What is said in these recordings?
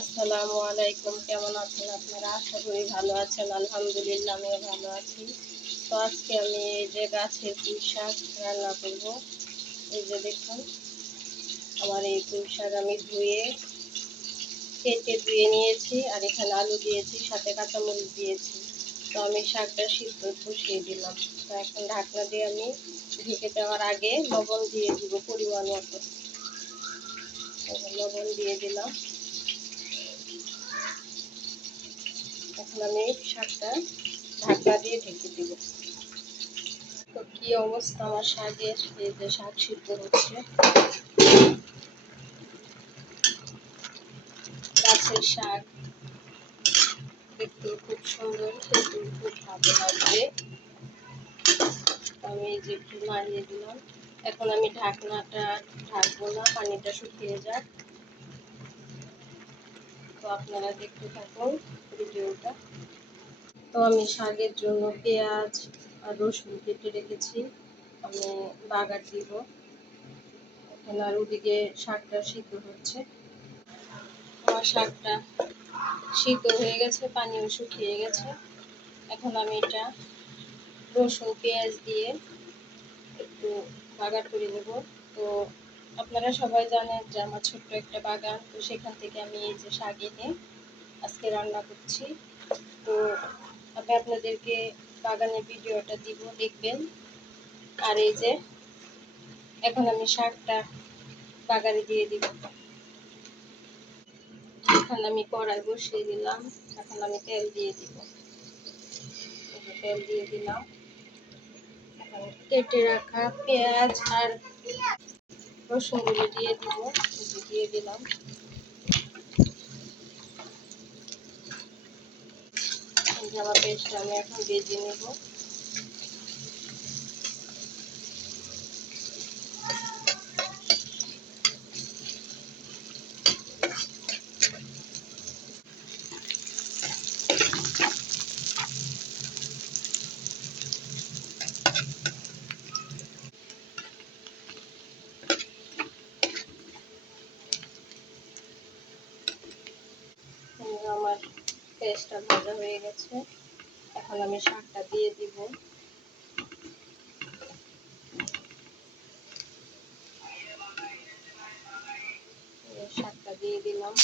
আসসালামু আলাইকুম, কেমন আছেন আপনারা? আশা করি ভালো আছেন। আলহামদুলিল্লাহ আমিও ভালো আছি। তো আজকে আমি এই যে গাছের পুঁই শাক রান্না করব। এই যে দেখুন, আমার এই পুঁই শাক আমি কেটে ধুয়ে নিয়েছি, আর এখানে আলু দিয়েছি, সাথে কাঁচামরিচ দিয়েছি। তো আমি শাকটা সিদ্ধ বসিয়ে দিলাম। তো এখন ঢাকনা দিয়ে আমি ঢেকে দেওয়ার আগে লবণ দিয়ে দিব পরিমাণ মতো। লবণ দিয়ে দিলাম। এখন আমি শাকটা ঢাকনা দিয়ে ঢেকে দিব। তো কি অবস্থা আমার শাকের, এই যে শাক সিদ্ধ হচ্ছে। গাছের শাক দেখতে খুব সুন্দর, খেতে খুব ভালো লাগবে। আমি এই যে একটু নাড়িয়ে দিলাম। এখন আমি ঢাকনাটা ঢাকবো না, পানিটা শুকিয়ে যাক। তো আপনারা দেখতে থাকুন ভিডিওটা। তো আমি শাকের জন্য পেঁয়াজ আর রসুন কেটে রেখেছি, আমি বাগার দিব। এখন আর ওদিকে শাকটা সিদ্ধ হচ্ছে। আমার শাকটা সিদ্ধ হয়ে গেছে, পানিও শুকিয়ে গেছে। এখন আমি এটা রসুন পেঁয়াজ দিয়ে একটু বাগার করে নেব। তো আপনারা সবাই জানেন যে আমার ছোট্ট একটা বাগান, তো সেখান থেকে আমি এই যে শাক এনে আজকে রান্না করছি। তো আমি আপনাদেরকে বাগানের ভিডিওটা দিব, দেখবেন। আর এই যে এখন আমি শাকটা বাগারে দিয়ে দিব। এখন আমি কড়াই বসিয়ে দিলাম। এখন আমি তেল দিয়ে দিব। তেল দিয়ে দিলাম। এখন কেটে রাখা পেঁয়াজ আর রসুনগুলো দিয়ে দিব। দিয়ে দিলাম। জামা পেস্টটা আমি এখন ভেজে নেব। আমার পেস্টটা ভাজা হয়ে গেছে। এখন আমি শাকটা দিয়ে দিব। শাকটা দিয়ে দিলাম।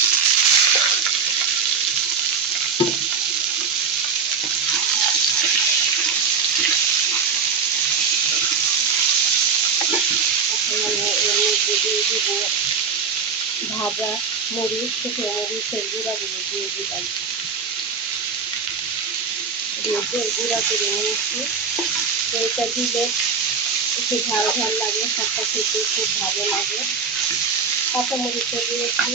এখন আমি এর মধ্যে দিয়ে দিব ভাজা মরিচ, শুকনো মরিচের গুঁড়াগুলো দিয়ে দিলাম। দিয়ে গুঁড়া করে নিয়েছি। তো এটা দিলে একটু ঝাল ঝাল লাগে, শাকটা খেতে খুব ভালো লাগে। কাঁচামরিচও দিয়েছি।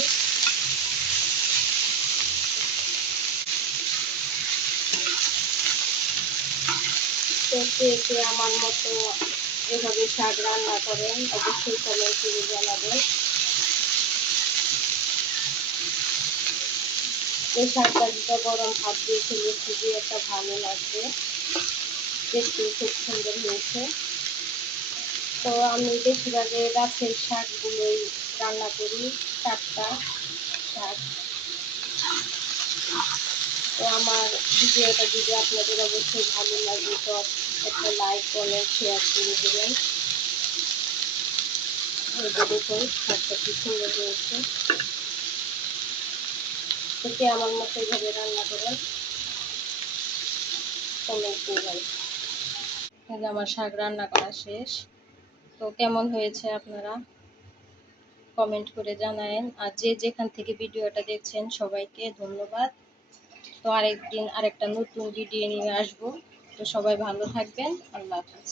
তো কে আমার মতো এভাবে শাক রান্না করেন অবশ্যই কমেন্ট করে জানাবেন। এই শাকটা যেটা গরম ভাত দিয়ে খেলে খুবই একটা ভালো লাগবে, দেখতে খুব সুন্দর হয়েছে। তো আমি বেশিরভাগে গাছের শাকগুলোই রান্না করি, টাটকা শাক। তো আমার ভিডিওটা যদি আপনাদের অবশ্যই ভালো লাগে তো একটা লাইক কমেন্ট শেয়ার করে দেবেন। দেখুন শাকটা কি সুন্দর হয়েছে। তো কে আমার মতো এইভাবে রান্না করেন কমেন্ট করবেন। আমার শাক রান্না করা শেষ। তো কেমন হয়েছে আপনারা কমেন্ট করে জানায়েন। আর যে যেখান থেকে ভিডিওটা দেখছেন সবাইকে ধন্যবাদ। তো আরেকদিন আরেকটা নতুন ভিডিও নিয়ে আসবো। তো সবাই ভালো থাকবেন। আল্লাহ হাফেজ।